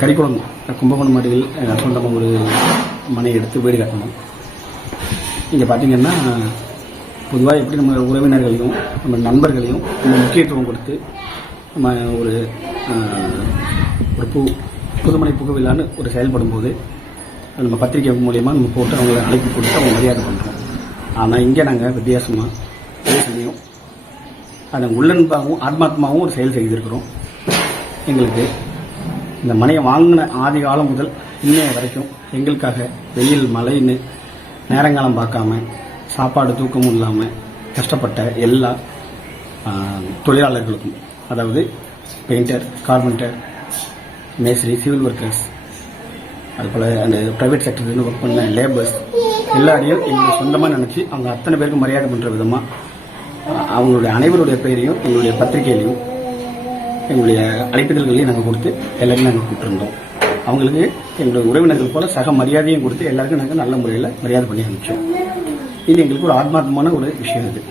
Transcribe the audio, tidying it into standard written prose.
Curriculum Kumbakonam அருகில் சொந்தமாக ஒரு மனை எடுத்து வீடு கட்டணும். இங்கே பார்த்தீங்கன்னா பொதுவாக எப்படி நம்ம உறவினர்களையும் நம்ம நண்பர்களையும் நம்ம முக்கியத்துவம் கொடுத்து நம்ம ஒரு புதுமனை புகுவிழான்னு ஒரு செயல்படும் போது நம்ம பத்திரிகை மூலியமாக நம்ம போட்டு அவங்களை அழைப்பு கொடுத்து அவங்க மரியாதை பண்ணுறோம். ஆனால் இங்கே நாங்கள் வித்தியாசமாக பேசலையும் அதை உள்ளன்பாகவும் ஆத்மாத்மாவும் ஒரு செயல் செய்திருக்கிறோம். எங்களுக்கு இந்த மனையை வாங்கின ஆதி காலம் முதல் இன்னைய வரைக்கும் எங்களுக்காக வெயில் மழைன்னு நேரங்காலம் பார்க்காம சாப்பாடு தூக்கமும் இல்லாமல் கஷ்டப்பட்ட எல்லா தொழிலாளர்களுக்கும், அதாவது பெயிண்டர், கார்பெண்டர், மேஸ்திரி, சிவில் ஒர்க்கர்ஸ், அதுபோல் அந்த ப்ரைவேட் செக்டர்லேருந்து ஒர்க் பண்ண லேபர்ஸ் எல்லாரையும் எங்களுக்கு சொந்தமாக நினச்சி அவங்க அத்தனை பேருக்கு மரியாதை பண்ணுற விதமாக அவங்களுடைய அனைவருடைய பெயரையும் எங்களுடைய பத்திரிகையிலையும் எங்களுடைய அழைப்பிதழ்களையும் நாங்கள் கொடுத்து எல்லாருமே நாங்கள் கூப்பிட்டுருந்தோம். அவங்களுக்கு எங்களுடைய உறவினர்கள் போல சக மரியாதையும் கொடுத்து எல்லாருக்கும் நாங்கள் நல்ல முறையில் மரியாதை பண்ணி அனுப்பிச்சோம். இது எங்களுக்கு ஒரு ஆத்மார்த்தமான ஒரு விஷயம் இது.